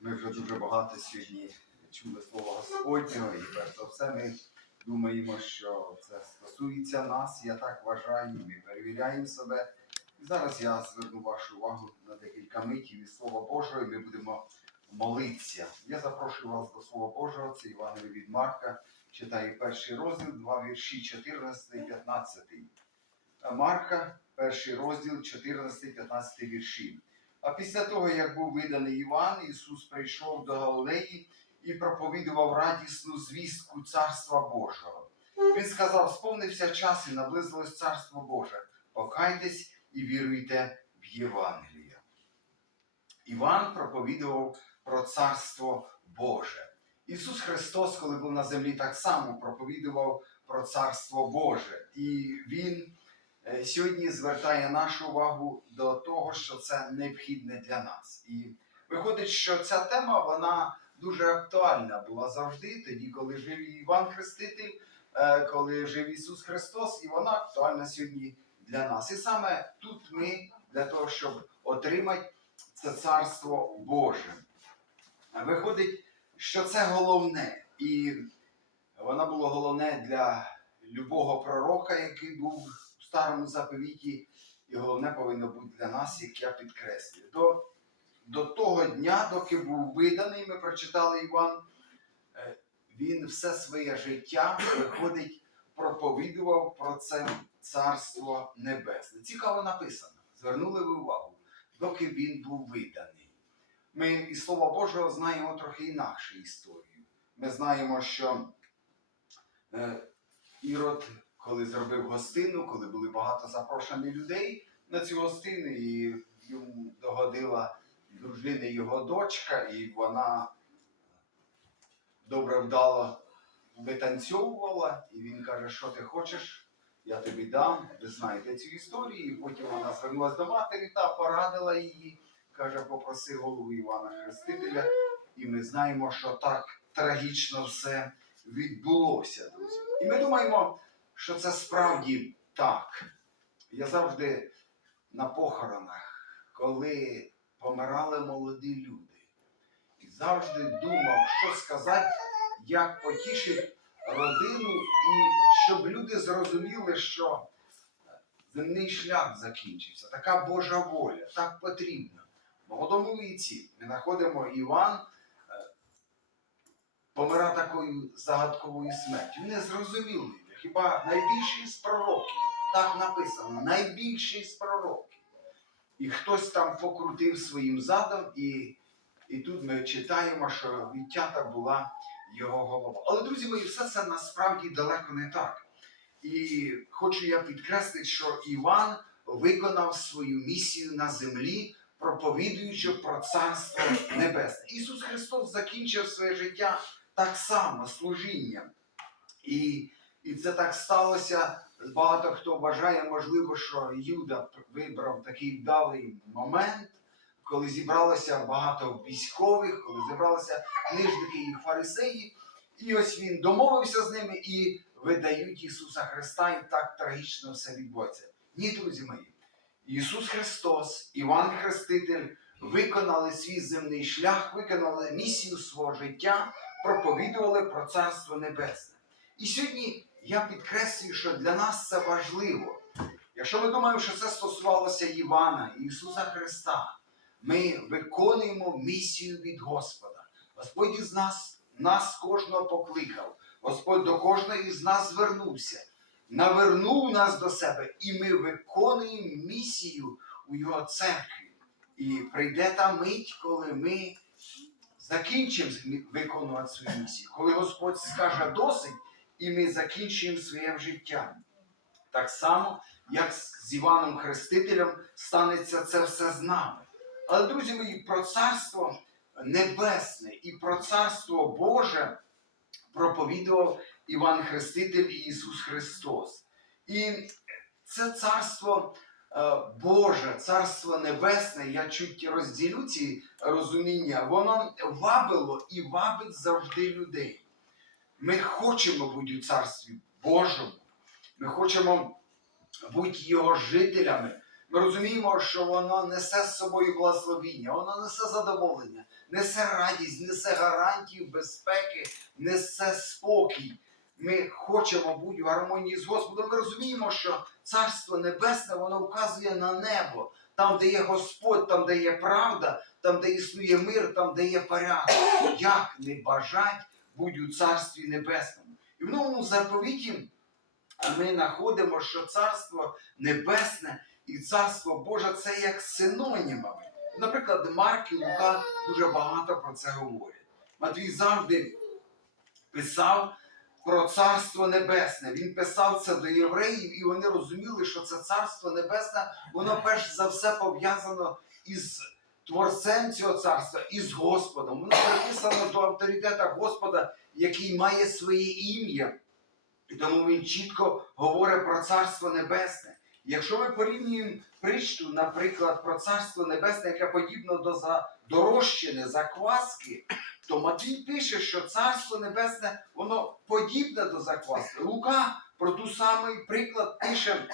Ми вже дуже багато сьогодні чули слова Господнього, і перш за все ми думаємо, що це стосується нас, я так вважаю, ми перевіряємо себе. І зараз я зверну вашу увагу на декілька митів із Слова Божого, і ми будемо молитися. Я запрошую вас до Слова Божого, це Івангелій від Марка, читаю перший розділ, два вірші, 14 і 15. Марка, перший розділ, 14-15 вірші. А після того, як був виданий Іван, Ісус прийшов до Галилеї і проповідував радісну звістку Царства Божого. Він сказав: сповнився час і наблизилось Царство Боже. Покайтесь і віруйте в Євангеліє. Іван проповідував про Царство Боже. Ісус Христос, коли був на землі, так само проповідував про Царство Боже. І Він сьогодні звертає нашу увагу до того, що це необхідне для нас. І виходить, що ця тема вона дуже актуальна була завжди, тоді, коли жив Іван Хреститель, е, коли жив Ісус Христос, і вона актуальна сьогодні для нас. І саме тут ми для того, щоб отримати це Царство Боже. Виходить, що це головне, і воно було головне для любого пророка, який був старому заповіті, і головне повинно бути для нас, як я підкреслюю. До, до того дня, доки був виданий, ми прочитали Іван, е, він все своє життя виходить, проповідував про це царство небесне. Цікаво написано. Звернули ви увагу, доки він був виданий. Ми із Слова Божого знаємо трохи інакшу історію. Ми знаємо, що е, Ірод, коли зробив гостину, коли були багато запрошених людей на цю гостину, і йому догодила дружини його дочка, і вона добре вдало витанцьовувала, і він каже, що ти хочеш, я тобі дам. Ви знаєте цю історію. І потім вона звернулася до матері та порадила її. Каже, попроси голову Івана Хрестителя. І ми знаємо, що так трагічно все відбулося, друзі. І ми думаємо, що це справді так. Я завжди на похоронах, коли помирали молоді люди, і завжди думав, що сказати, як потішити родину, і щоб люди зрозуміли, що земний шлях закінчився. Така Божа воля, так потрібно. В молодому віці ми знаходимо Іван е, помира такою загадковою смертю. Не зрозуміло. Хіба найбільший з пророків, так написано, найбільший з пророків. І хтось там покрутив своїм задом, і, і тут ми читаємо, що відтята була його голова. Але, друзі мої, все це насправді далеко не так. І хочу я підкреслити, що Іван виконав свою місію на землі, проповідуючи про Царство Небесне. Ісус Христос закінчив своє життя так само служінням. І, і це так сталося. Багато хто вважає, можливо, що Юда вибрав такий вдалий момент, коли зібралося багато військових, коли зібралися книжники і фарисеї. І ось він домовився з ними і видають Ісуса Христа, і так трагічно все відбувається. Ні, друзі мої. Ісус Христос, Іван Хреститель виконали свій земний шлях, виконали місію свого життя, проповідували про Царство Небесне. І сьогодні я підкреслюю, що для нас це важливо. Якщо ми думаємо, що це стосувалося Івана і Ісуса Христа, ми виконуємо місію від Господа. Господь із нас, нас кожного покликав. Господь до кожного із нас звернувся, навернув нас до себе, і ми виконуємо місію у Його церкві. І прийде та мить, коли ми закінчимо виконувати свою місію, коли Господь скаже досить, і ми закінчуємо своє життя. Так само, як з Іваном Хрестителем станеться це все з нами. Але, друзі мої, про царство небесне і про царство Боже проповідував Іван Хреститель і Ісус Христос. І це царство е, Боже, царство небесне, я чуть розділю ці розуміння, воно вабило і вабить завжди людей. Ми хочемо бути у царстві Божому, ми хочемо бути його жителями, ми розуміємо, що воно несе з собою благословіння, воно несе задоволення, несе радість, несе гарантію безпеки, несе спокій. Ми хочемо бути в гармонії з Господом. Ми розуміємо, що Царство Небесне воно вказує на небо, там, де є Господь, там, де є правда, там, де існує мир, там, де є порядок. Як не бажать бути у Царстві Небесному? І в новому заповіті ми знаходимо, що Царство Небесне і Царство Боже це як синонімами. Наприклад, Марк і Лука дуже багато про це говорять. Матвій завжди писав про Царство Небесне. Він писав це до євреїв, і вони розуміли, що це Царство Небесне, воно перш за все пов'язано із Творцем цього царства, із Господом. Воно приписано до авторитета Господа, який має своє ім'я. І тому він чітко говорить про Царство Небесне. Якщо ми порівнюємо притчу, наприклад, про Царство Небесне, яке подібно до за- дорощини, закваски, то Матвій пише, що Царство Небесне, воно подібне до закваски. Лука про ту самий приклад пише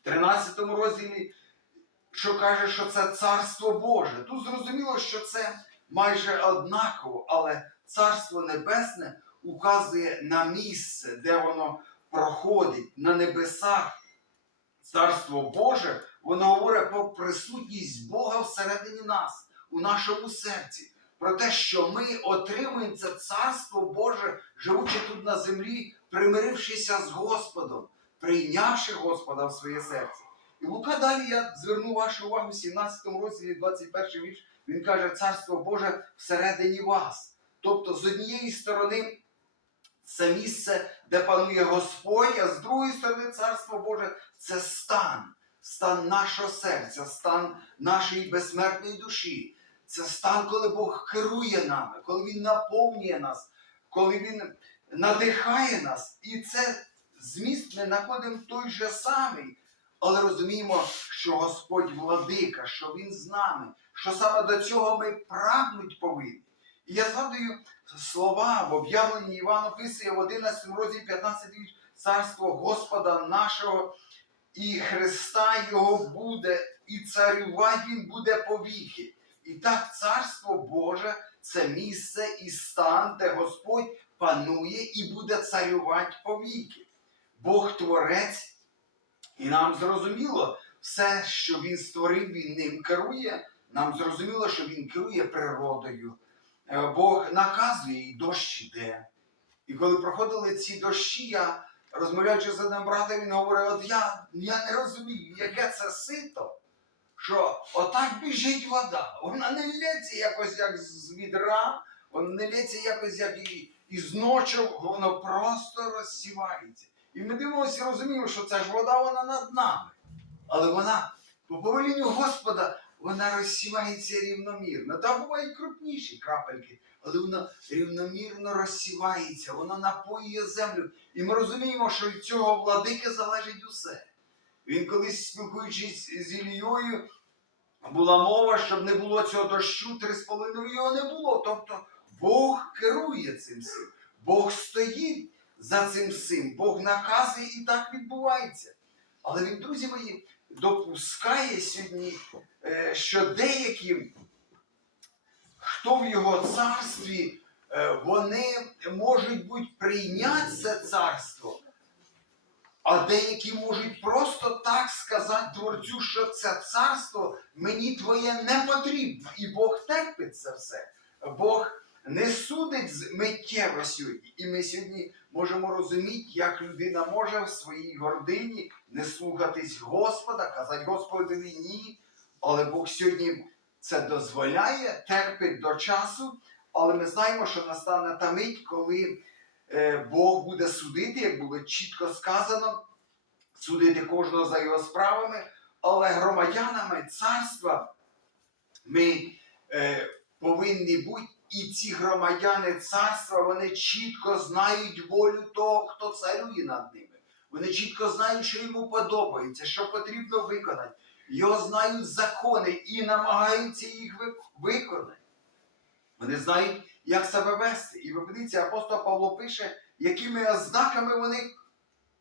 в 13 розділі, що каже, що це Царство Боже. Тут зрозуміло, що це майже однаково, але Царство Небесне указує на місце, де воно проходить, на небесах. Царство Боже, воно говорить про присутність Бога всередині нас, у нашому серці. Про те, що ми отримуємо це царство Боже, живучи тут на землі, примирившися з Господом, прийнявши Господа в своє серце. І Лука далі я зверну вашу увагу в 17 розділі, 21 вірш, він каже, царство Боже всередині вас. Тобто, з однієї сторони, це місце, де панує Господь, а з другої сторони, царство Боже це стан, стан нашого серця, стан нашої безсмертної душі. Це стан, коли Бог керує нами, коли Він наповнює нас, коли Він надихає нас. І це зміст ми знаходимо той же самий, але розуміємо, що Господь владика, що Він з нами, що саме до цього ми прагнуть повинні. І я згадую слова в об'явленні Іван описує в 11 розділі 15 вірш царство Господа нашого і Христа Його буде, і царювати Він буде повіки. І так царство Боже це місце і стан, де Господь панує і буде царювати повіки. Бог Творець, і нам зрозуміло, все, що Він створив, Він ним керує. Нам зрозуміло, що Він керує природою. Е, Бог наказує, і дощ іде. І коли проходили ці дощі, я розмовляючи з одним братом, він говорить, от я, я не розумію, яке це сито, що отак біжить вода. Вона не лється якось як з відра, вона не лється якось як і, із ночок, воно просто розсівається. І ми дивимося розуміємо, що ця ж вода вона над нами. Але вона по повелінню Господа вона розсівається рівномірно. Там бувають крупніші крапельки, але вона рівномірно розсівається, вона напоює землю. І ми розуміємо, що від цього владики залежить усе. Він колись спілкуючись з Ілією, була мова, щоб не було цього дощу, три з половиною його не було. Тобто Бог керує цим всім, Бог стоїть за цим всім, Бог наказує і так відбувається. Але він, друзі мої, допускає сьогодні, е, що деякі, хто в його царстві, е, вони можуть бути прийняти це царство, а деякі можуть просто так сказати Творцю, що це царство мені твоє не потрібно. І Бог терпить це все. Бог не судить з- миттєво сьогодні. І ми сьогодні можемо розуміти, як людина може в своїй гордині не слухатись Господа, казати Господові ні. Але Бог сьогодні це дозволяє, терпить до часу. Але ми знаємо, що настане та мить, коли е, Бог буде судити, як було чітко сказано, судити кожного за його справами, але громадянами царства ми е, повинні бути. І ці громадяни царства вони чітко знають волю того, хто царює над ними. Вони чітко знають, що йому подобається, що потрібно виконати. Його знають закони і намагаються їх виконати. Вони знають, як себе вести. І ви подивіться, апостол Павло пише, якими ознаками вони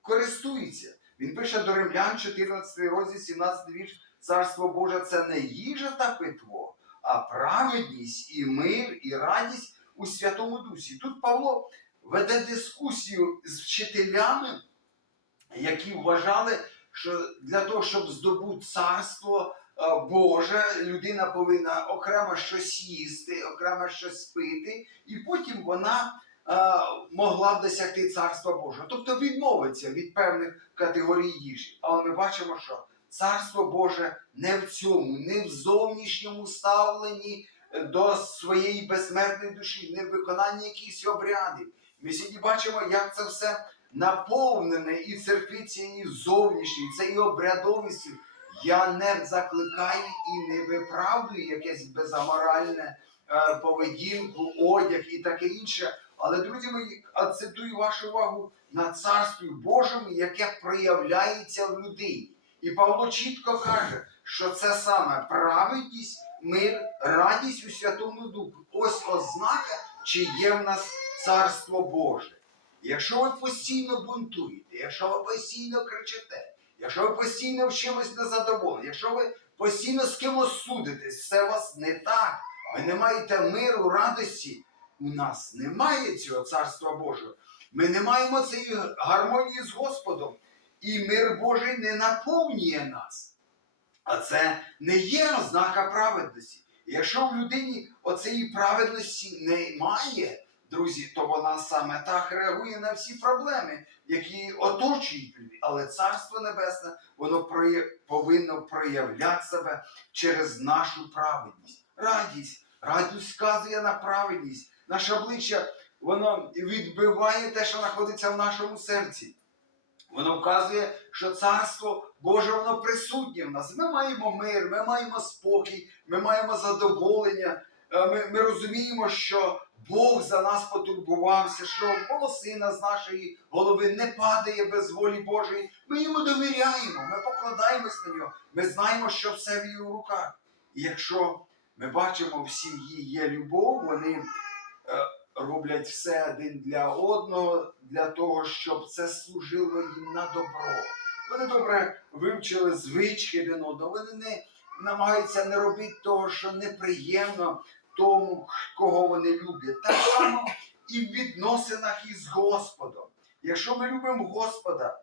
користуються. Він пише до римлян 14 розділ, 17 вірш, Царство Боже це не їжа та питво, праведність і мир, і радість у Святому Дусі. Тут Павло веде дискусію з вчителями, які вважали, що для того, щоб здобути царство е, Боже, людина повинна окремо щось їсти, окремо щось пити, і потім вона е, могла б досягти царства Божого. Тобто відмовиться від певних категорій їжі. Але ми бачимо, що царство Боже не в цьому, не в зовнішньому ставленні е, до своєї безсмертної душі, не в виконанні якихось обрядів. Ми сьогодні бачимо, як це все наповнене і церкви цієї зовнішньої, це і обрядовістю. Я не закликаю і не виправдую якесь безаморальне е, поведінку, одяг і таке інше. Але, друзі мої, акцентую вашу увагу на царстві Божому, яке проявляється в людині. І Павло чітко каже, що це саме праведність, мир, радість у Святому Духу. Ось ознака, чи є в нас царство Боже. Якщо ви постійно бунтуєте, якщо ви постійно кричите, якщо ви постійно в чимось незадоволені, якщо ви постійно з кимось судитесь, все у вас не так. Ви не маєте миру, радості. У нас немає цього царства Божого. Ми не маємо цієї гармонії з Господом. І мир Божий не наповнює нас. А це не є ознака праведності. Якщо в людині оцеї праведності немає, друзі, то вона саме так реагує на всі проблеми, які оточують людей. Але Царство Небесне, воно проя- повинно проявляти себе через нашу праведність. Радість. Радість вказує на праведність. Наше обличчя воно відбиває те, що знаходиться в нашому серці. Воно вказує, що царство Боже воно присутнє в нас. Ми маємо мир, ми маємо спокій, ми маємо задоволення. Е, Ми, ми розуміємо, що Бог за нас потурбувався, що волосина з нашої голови не падає без волі Божої. Ми йому довіряємо, ми покладаємось на нього. Ми знаємо, що все в його руках. І якщо ми бачимо в сім'ї є любов, вони е, роблять все один для одного, для того, щоб це служило їм на добро. Вони добре вивчили звички один одного, вони не намагаються не робити того, що неприємно тому, кого вони люблять. Так само і в відносинах із Господом. Якщо ми любимо Господа,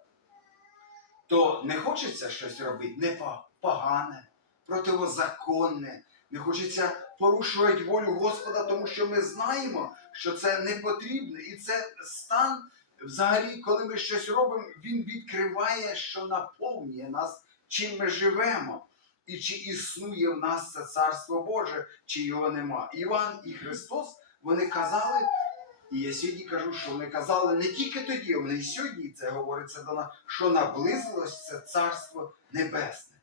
то не хочеться щось робити непогане, противозаконне. Не хочеться порушувати волю Господа, тому що ми знаємо, що це не потрібно. І це стан, взагалі, коли ми щось робимо, він відкриває, що наповнює нас, чим ми живемо. І чи існує в нас це Царство Боже, чи його нема. Іван і Христос вони казали, і я сьогодні кажу, що вони казали не тільки тоді, вони і сьогодні це говориться до нас, що наблизилось це Царство Небесне.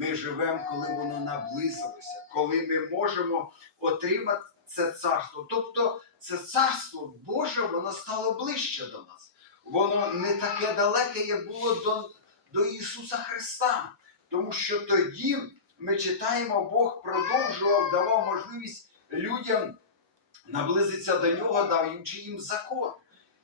Ми живемо, коли воно наблизилося, коли ми можемо отримати це царство. Тобто це царство Боже, воно стало ближче до нас. Воно не таке далеке, як було до, до Ісуса Христа. Тому що тоді ми читаємо, Бог продовжував, давав можливість людям наблизитися до нього, даючи їм закон.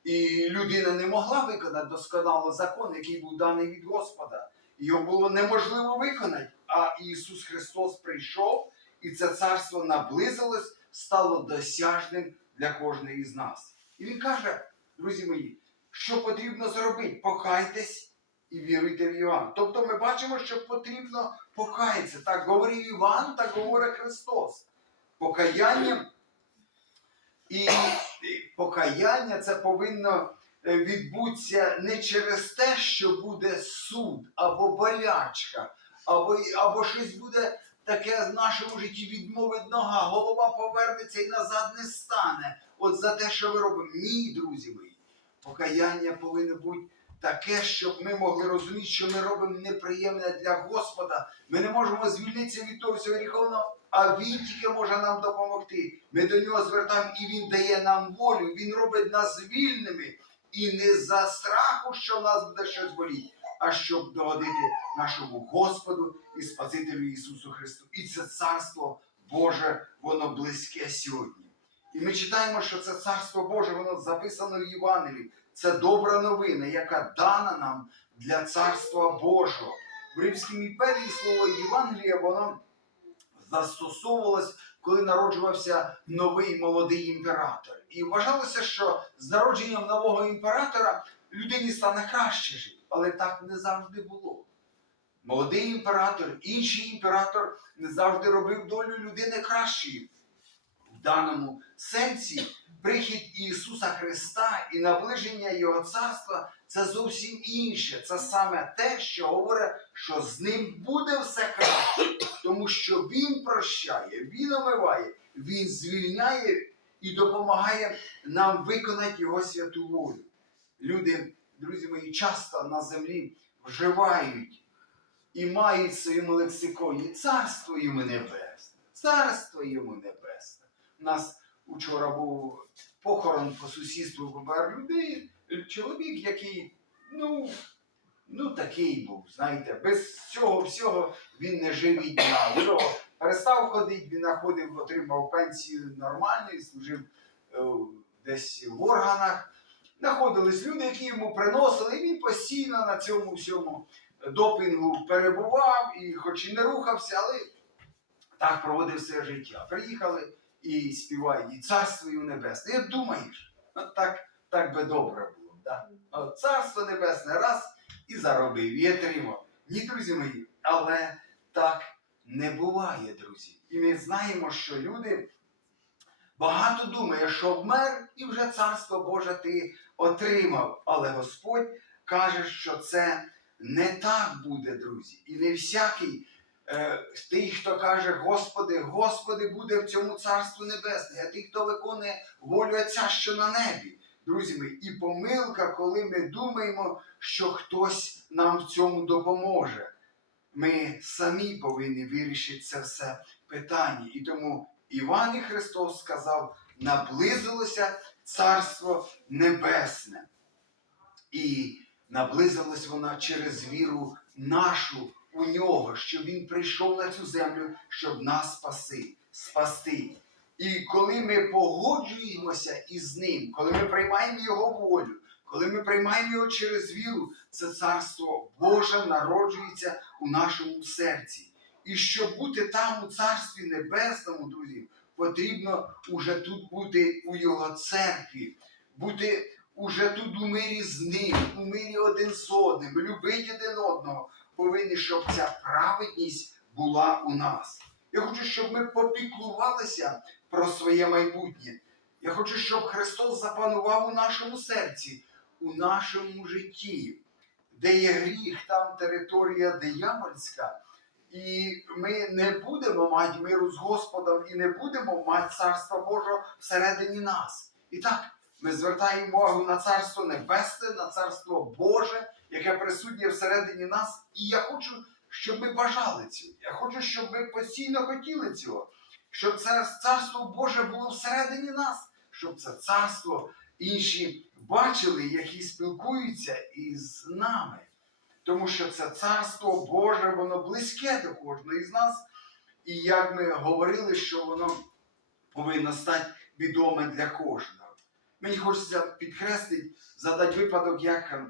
І людина не могла виконати досконало закон, який був даний від Господа. Його було неможливо виконати. А Ісус Христос прийшов, і це царство наблизилось, стало досяжним для кожної з нас. І Він каже, друзі мої, що потрібно зробити? Покайтесь і віруйте в Іван. Тобто ми бачимо, що потрібно покаятися. Так говорив Іван, так говорить Христос. Покаянням і і покаяння це повинно відбутися не через те, що буде суд або болячка, або, або щось буде таке в нашому житті відмовить нога, голова повернеться і назад не стане. От за те, що ви робимо. Ні, друзі мої. Покаяння повинно бути таке, щоб ми могли розуміти, що ми робимо неприємне для Господа. Ми не можемо звільнитися від того всього гріховного, а Він тільки може нам допомогти. Ми до нього звертаємо, і Він дає нам волю, Він робить нас вільними. І не за страху, що нас буде щось боліти, а щоб догодити нашому Господу і Спасителю Ісусу Христу. І це царство Боже, воно близьке сьогодні. І ми читаємо, що це царство Боже, воно записано в Євангелії. Це добра новина, яка дана нам для царства Божого. в Римській імперії слово Євангелія, воно застосовувалось, коли народжувався новий молодий імператор. І вважалося, що з народженням нового імператора людині стане краще жити. Але так не завжди було. Молодий імператор, інший імператор не завжди робив долю людини кращою. В даному сенсі прихід Ісуса Христа і наближення Його царства це зовсім інше. Це саме те, що говорить, що з ним буде все краще, тому що Він прощає, Він омиває, Він звільняє і допомагає нам виконати Його святу волю. Люди, друзі мої, часто на землі вживають і мають в своєму лексиконі царство йому небесне, царство йому небесне. Нас учора був похорон по сусідству помер людей, чоловік, який, ну, ну такий був, знаєте, без цього всього він не жив і дня. Перестав ходити, він находив, отримав пенсію нормальну, служив е, десь в органах. Знаходились люди, які йому приносили, і він постійно на цьому всьому допінгу перебував, і хоч і не рухався, але так проводив все життя. Приїхали і співають і царство і небесне. Як думаєш, от так, так би добре було. Да? От царство небесне раз і заробив, і отримав. Ні, друзі мої, але так не буває, друзі. І ми знаємо, що люди багато думає, що вмер і вже царство Боже ти отримав. Але Господь каже, що це не так буде, друзі. І не всякий е, той, хто каже, Господи, Господи, буде в цьому царству небесне, а той, хто виконує волю Отця, що на небі. Друзі мої, і помилка, коли ми думаємо, що хтось нам в цьому допоможе. Ми самі повинні вирішити це все питання. І тому Іван і Христос сказав, наблизилося Царство Небесне. І наблизилась вона через віру нашу у нього, що Він прийшов на цю землю, щоб нас спаси, спасти. І коли ми погоджуємося із ним, коли ми приймаємо Його волю, коли ми приймаємо його через віру, це царство Боже народжується у нашому серці. І щоб бути там у Царстві Небесному, друзі, потрібно уже тут бути у Його церкві, бути уже тут у мирі з ним, у мирі один з одним, любити один одного. Повинні, щоб ця праведність була у нас. Я хочу, щоб ми попіклувалися про своє майбутнє. Я хочу, щоб Христос запанував у нашому серці, у нашому житті, де є гріх, там територія диявольська. І ми не будемо мати миру з Господом і не будемо мати Царства Божого всередині нас. І так, ми звертаємо увагу на Царство Небесне, на Царство Боже, яке присутнє всередині нас. І я хочу, щоб ми бажали цього. Я хочу, щоб ми постійно хотіли цього, щоб це Царство Боже було всередині нас, щоб це царство інші бачили, які спілкуються із нами. Тому що це царство Боже, воно близьке до кожного із нас. І як ми говорили, що воно повинно стати відоме для кожного. Мені хочеться підкреслити, задати випадок, як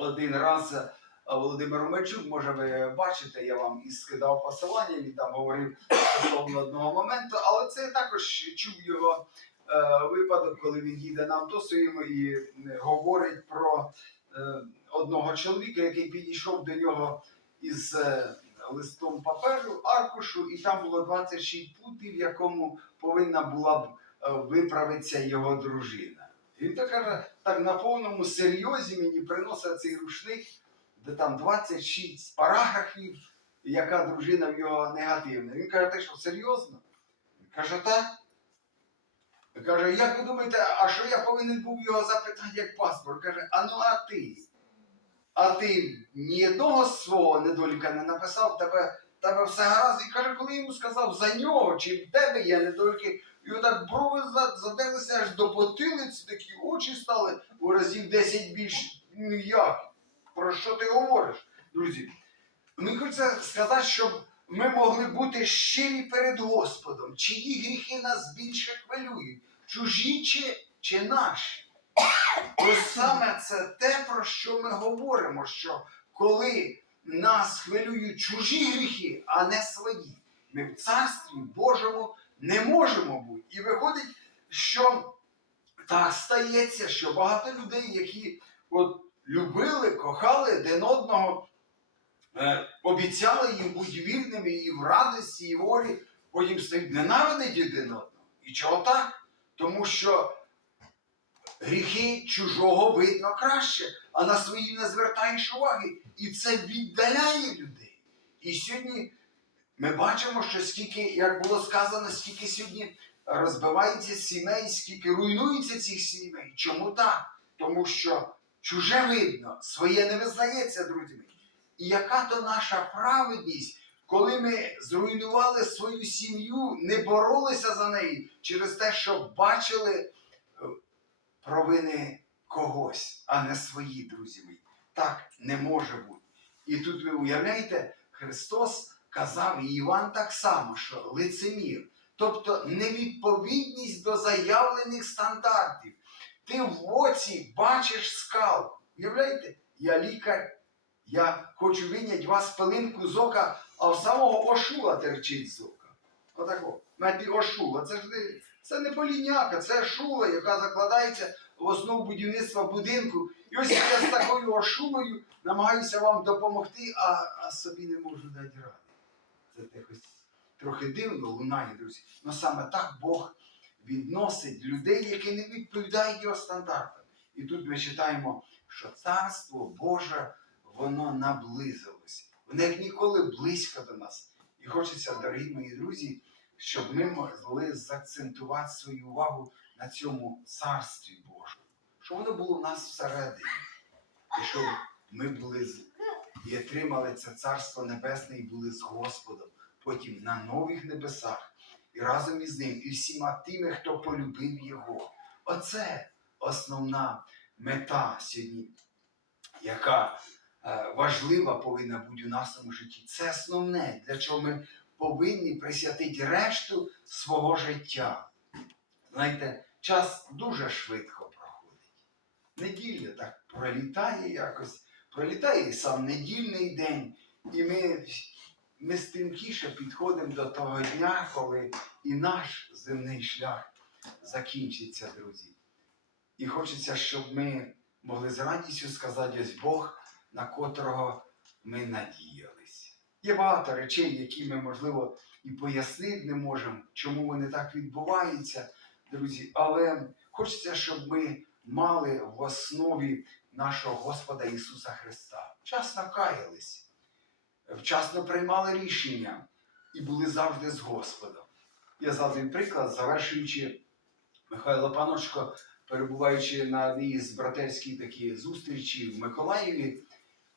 один раз е, Володимир Омельчук, може ви бачите, я вам і скидав посилання, він там говорив стосовно одного моменту, але це також чув його е, випадок, коли він їде на авто своєму і говорить про е, одного чоловіка, який підійшов до нього із е, листом паперу, аркушу, і там було 26 пунктів, в якому повинна була б е, виправитися його дружина. Він так каже, так на повному серйозі мені приносить цей рушник, де там 26 параграфів, яка дружина в його негативна. Він каже, ти що, серйозно? Каже, так. Каже, як ви думаєте, а що я повинен був його запитати як паспорт? Каже, а ну а ти? А ти ні одного свого недоліка не написав, тебе, тебе все гаразд. І каже, коли йому сказав за нього, чи в тебе є недоліки, його так брови за- задерлися аж до потилиці, такі очі стали у разів 10 більше. Ну? Про що ти говориш, друзі? Мені хочеться сказати, щоб ми могли бути щирі перед Господом, чиї гріхи нас більше хвилюють, чужі чи, чи наші. Ось саме це те, про що ми говоримо, що коли нас хвилюють чужі гріхи, а не свої. Ми в царстві Божому не можемо бути. І виходить, що так стається, що багато людей, які от любили, кохали один одного, е, обіцяли їм бути вірними і в радості, і в волі, потім стають ненавидить один одного. І чого так? Тому що гріхи чужого видно краще, а на свої не звертаєш уваги. І це віддаляє людей. І сьогодні ми бачимо, що скільки, як було сказано, скільки сьогодні розбивається сімей, скільки руйнується цих сімей. Чому так? Тому що чуже видно, своє не визнається, друзі. І яка то наша праведність, коли ми зруйнували свою сім'ю, не боролися за неї через те, що бачили е, провини когось, а не свої, друзі. Так не може бути. І тут ви уявляєте, Христос казав, і Іван так само, що лицемір, тобто невідповідність до заявлених стандартів. Ти в оці бачиш скал. Уявляєте? Я лікар, я хочу виняти вас пилинку з ока, а в самого ошула терчить з ока. Отако. Навіть ошула. Це ж не, це не поліняка, це шула, яка закладається в основу будівництва будинку. І ось я з такою ошулою намагаюся вам допомогти, а, а собі не можу дати ради. Це якось трохи дивно лунає, друзі. Але саме так Бог відносить людей, які не відповідають його стандартам. І тут ми читаємо, що царство Боже, воно наблизилось. Воно як ніколи близько до нас. І хочеться, дорогі мої друзі, щоб ми могли заакцентувати свою увагу на цьому царстві Божому. Щоб воно було в нас всередині. І щоб ми були і отримали це царство небесне і були з Господом. Потім на нових небесах і разом із ним, і всіма тими, хто полюбив його. Оце основна мета сьогодні, яка е, важлива повинна бути у нашому житті. Це основне, для чого ми повинні присвятити решту свого життя. Знаєте, час дуже швидко проходить. Неділя так пролітає якось, пролітає сам недільний день, і ми, ми стрімкіше підходимо до того дня, коли і наш земний шлях закінчиться, друзі. І хочеться, щоб ми могли з радістю сказати, ось Бог, на котрого ми надіялись. Є багато речей, які ми, можливо, і пояснити не можемо, чому вони так відбуваються, друзі. Але хочеться, щоб ми мали в основі нашого Господа Ісуса Христа. Вчасно каялись, вчасно приймали рішення і були завжди з Господом. Я згадую приклад, завершуючи Михайло Паночко, перебуваючи на одній з братерських такі зустрічі в Миколаєві,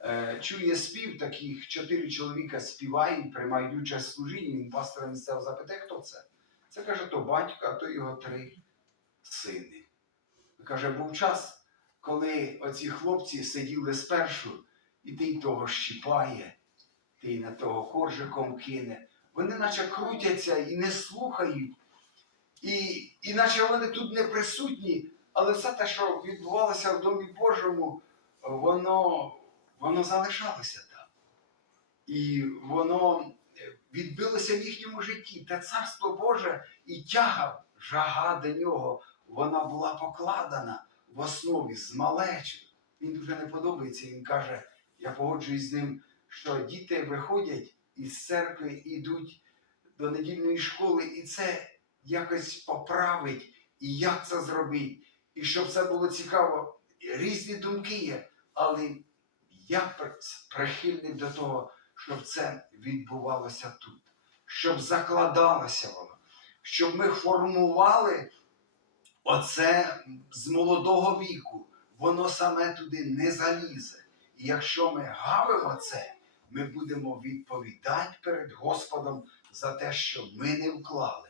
е, чує спів таких чотири чоловіка співають, приймають участь в служінні. Він пастора місцевого запитає, хто це? Це каже, то батько, а то його три сини. Каже, був час, коли оці хлопці сиділи спершу, і ти того щіпає, ти на того коржиком кине. Вони наче крутяться і не слухають, і, і наче вони тут не присутні, але все те, що відбувалося в Домі Божому, воно, воно залишалося там. І воно відбилося в їхньому житті. Те царство Боже і тяга, жага до нього, вона була покладена в основі з малечу. Він дуже не подобається. Він каже: я погоджуюсь з ним, що діти виходять із церкви йдуть до недільної школи, і це якось поправить, і як це зробити, і щоб це було цікаво. Різні думки є, але я пр- прихильний до того, щоб це відбувалося тут, щоб закладалося воно, щоб ми формували оце з молодого віку, воно саме туди не залізе. І якщо ми гавимо це, ми будемо відповідати перед Господом за те, що ми не вклали,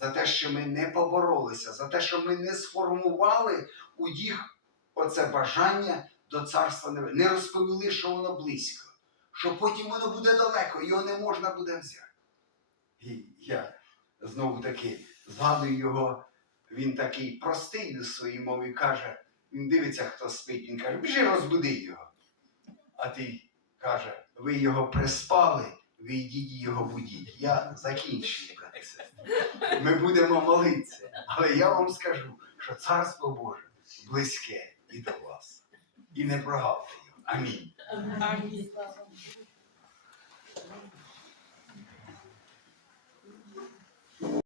за те, що ми не поборолися, за те, що ми не сформували у їх оце бажання до царства небесного, не розповіли, що воно близько, що потім воно буде далеко, його не можна буде взяти. І я знову таки згадую його, він такий простий у своїй мові каже, він дивиться, хто спить, він каже, біжи розбуди його. А ти каже, ви його приспали, ви йдіть його будіть. Я закінчую, сестри. Ми будемо молитися. Але я вам скажу, що Царство Боже близьке і до вас. І не прогавте його. Амінь. Амінь.